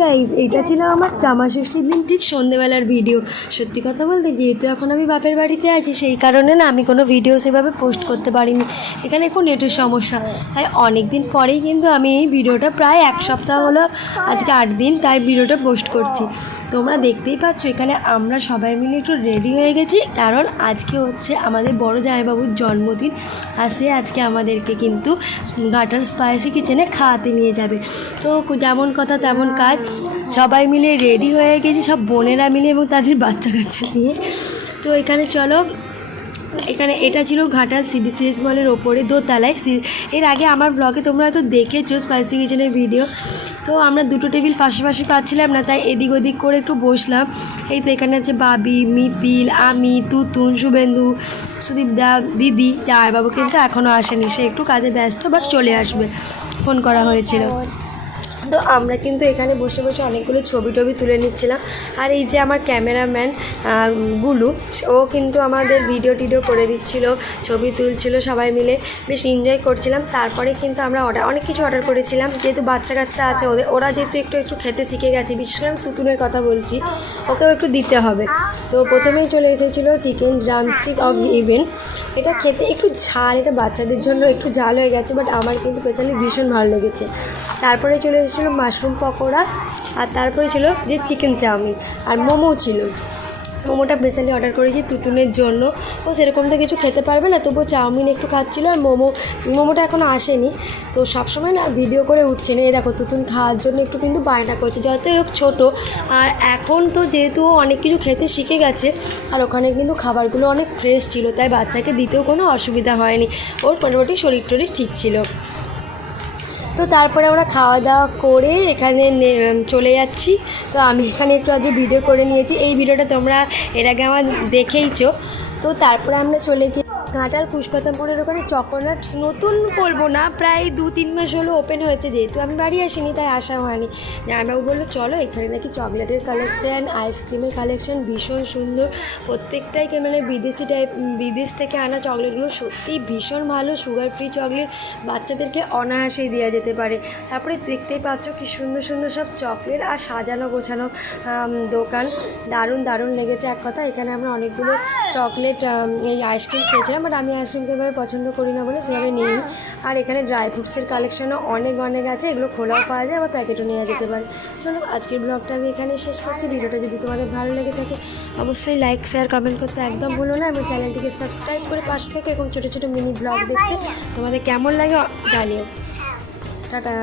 Guys, এইটা ছিল আমার জামা ষষ্ঠীর দিন ঠিক সন্ধ্যেবেলার ভিডিও। সত্যি কথা বলতে, যেহেতু এখন আমি বাপের বাড়িতে আছি, সেই কারণে না আমি কোনো ভিডিও সেভাবে পোস্ট করতে পারিনি। এখানে একটু নেটের সমস্যা, তাই অনেক দিন পরেই কিন্তু আমি এই ভিডিওটা, প্রায় এক সপ্তাহ হলো, আজকে 8 দিন, তাই ভিডিওটা পোস্ট করছি। তোমরা দেখতেই পাচ্ছ এখানে আমরা সবাই মিলে একটু রেডি হয়ে গেছি, কারণ আজকে হচ্ছে আমাদের বড় জামাইবাবুর জন্মদিন। আর সে আজকে আমাদেরকে কিন্তু ঘাটাল স্পাইসি কিচেনে খাওয়াতে নিয়ে যাবে। তো যেমন কথা তেমন কাজ, সবাই মিলে রেডি হয়ে গেছি, সব বোনেরা মিলে এবং তাদের বাচ্চা কাচ্চা নিয়ে। তো এখানে চলো, এখানে এটা ছিল ঘাটাল CBCS মলের ওপরে দোতলায়। এর আগে আমার ব্লগে তোমরা হয়তো দেখেছো স্পাইসি কিচেনের ভিডিও। তো আমরা দুটো টেবিল পাশাপাশি পাচ্ছিলাম না, তাই এদিক ওদিক করে একটু বসলাম। এই তো এখানে আছে বাবি, মিতিল, আমি, তুতুন, শুভেন্দু, সুদীপ দা, দিদি। জামাইবাবু কিন্তু এখনও আসেনি, সে একটু কাজে ব্যস্ত, বাট চলে আসবে, ফোন করা হয়েছিল। তো আমরা কিন্তু এখানে বসে বসে অনেকগুলো ছবি টবি তুলে নিচ্ছিলাম। আর এই যে আমার ক্যামেরাম্যান গুলু, ও কিন্তু আমাদের ভিডিও টিডিও করে দিচ্ছিল, ছবি তুলছিল, সবাই মিলে বেশ এনজয় করছিলাম। তারপরে কিন্তু আমরা অনেক কিছু অর্ডার করেছিলাম, যেহেতু বাচ্চা কাচ্চা আছে ওরা যেহেতু একটু খেতে শিখে গেছে, বিশেষ করে আমি তুতুনের কথা বলছি, ওকেও একটু দিতে হবে। তো প্রথমেই চলে এসেছিলো চিকেন ড্রামস্টিক অফ হেভেন। এটা খেতে একটু ঝাল, এটা বাচ্চাদের জন্য একটু ঝাল হয়ে গেছে, বাট আমার কিন্তু স্পেশালি ভীষণ ভালো লেগেছে। তারপরে চলে এসেছিলো মাশরুম পকোড়া, আর তারপরে ছিল যে চিকেন চাউমিন, আর মোমো ছিল। মোমোটা স্পেশালি অর্ডার করেছি তুতুনের জন্য, ও সেরকম তো কিছু খেতে পারবে না, তবুও চাউমিন একটু খাচ্ছিলো। আর মোমোটা এখনও আসেনি, তো সবসময় না ভিডিও করে উঠছে না। এই দেখো তুতুন খাওয়ার জন্য একটু কিন্তু বায়না করছে, যতই হোক ছোটো। আর এখন তো যেহেতু ও অনেক কিছু খেতে শিখে গেছে, আর ওখানে কিন্তু খাবারগুলো অনেক ফ্রেশ ছিল, তাই বাচ্চাকে দিতেও কোনো অসুবিধা হয়নি, ওর মোটামুটি শরীর টরীর ঠিক ছিল। তো তারপরে আমরা খাওয়া দাওয়া করে এখানে চলে যাচ্ছি। তো আমি এখানে একটু আধটু ভিডিও করে নিয়েছি, এই ভিডিওটা তোমরা এর আগে আমার দেখেইছো। তো তারপরে আমরা চলে গিয়ে ঘাটাল পুষ্পাতামপুরের ওখানে চকোনাটস, নতুন বলবো না, প্রায় 2-3 মাস হলো ওপেন হয়েছে, যেহেতু আমি বাড়ি আসিনি তাই আসা হয়নি। জামাইবাবু বললো চলো, এখানে নাকি চকলেটের কালেকশান, আইসক্রিমের কালেকশান ভীষণ সুন্দর, প্রত্যেকটাই মানে বিদেশ থেকে আনা চকলেটগুলো সত্যিই ভীষণ ভালো, সুগার ফ্রি চকলেট, বাচ্চাদেরকে অনায়াসেই দেওয়া যেতে পারে। তারপরে দেখতেই পাচ্ছ কি সুন্দর সুন্দর সব চকলেট আর সাজানো গোছানো দোকান, দারুণ লেগেছে এক কথা। এখানে আমরা অনেকগুলো চকলেট, এই আইসক্রিম খেয়েছিলাম, বাট আমি আইসক্রিমকে এভাবে পছন্দ করি না বলে সেভাবে নিই। আর এখানে ড্রাই ফ্রুটসের কালেকশনও অনেক আছে, এগুলো খোলাও পাওয়া যায়, আবার প্যাকেটও নেওয়া যেতে পারে। চলো, আজকের ব্লগটা আমি এখানে শেষ করছি। ভিডিওটা যদি তোমাদের ভালো লেগে থাকে অবশ্যই লাইক, শেয়ার, কমেন্ট করতে একদম ভুলো না, এবং চ্যানেলটিকে সাবস্ক্রাইব করে পাশে থেকে এবং ছোটো ছোটো মিনি ব্লগ দেখতে তোমাদের কেমন লাগে জানিও। টাটা।